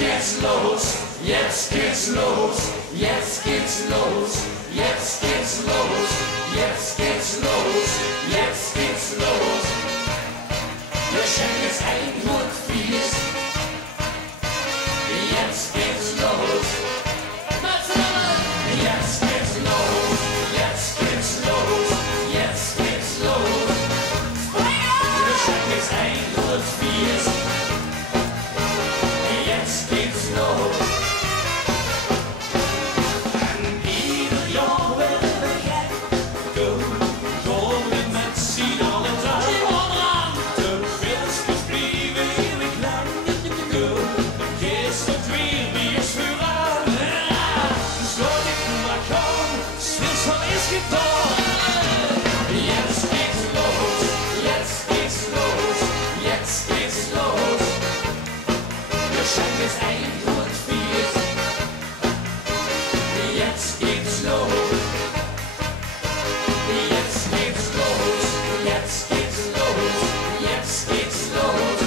geht's los, jetzt geht's los, jetzt geht's los, jetzt geht's los, jetzt geht's los, jetzt geht's los. Wir schenken es ein und vieles. Jetzt geht's los. Jetzt geht's los, jetzt geht's los, jetzt geht's los. Wir schenken es ein und vieles. Jetzt geht's los. And either you're with the cat, go with that seed all the time. The fisk is bleeding with land, go kiss the dream, yes we are. Så det kunne komme, snill som Eskidor. Jetzt geht's los, jetzt geht's los, jetzt geht's los. Wir schenken es ein und vieles. Jetzt geht's los. Jetzt geht's los. Jetzt geht's los. Jetzt geht's los.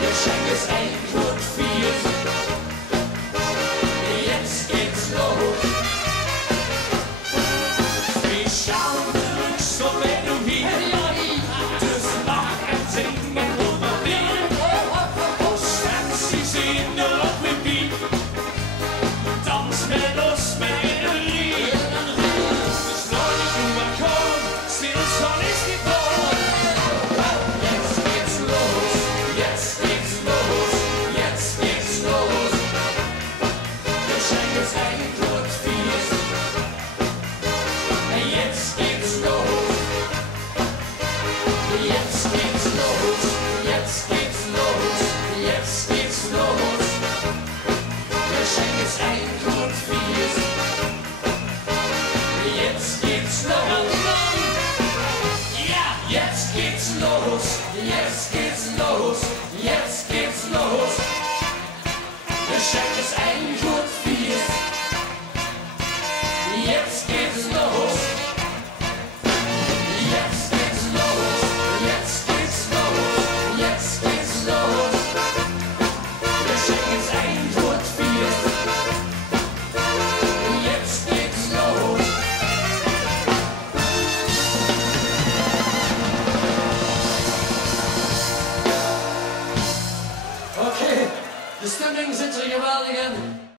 Wir schenken es ein und vieles. Jetzt geht's los. Wir schauen zurück, so wenn du hier das Lachen singen und probieren. Sie sehen der Loch mit Beat, Tanz mit uns mit Energie. Das Leute schon mal kommen, still schon ist geboren. Jetzt geht's los, jetzt geht's los, jetzt geht's los. Wir schenken es ein und vieles. Jetzt geht's los. Jetzt geht's los, jetzt geht's los, jetzt geht's los. Wir schenken es ein und vieles.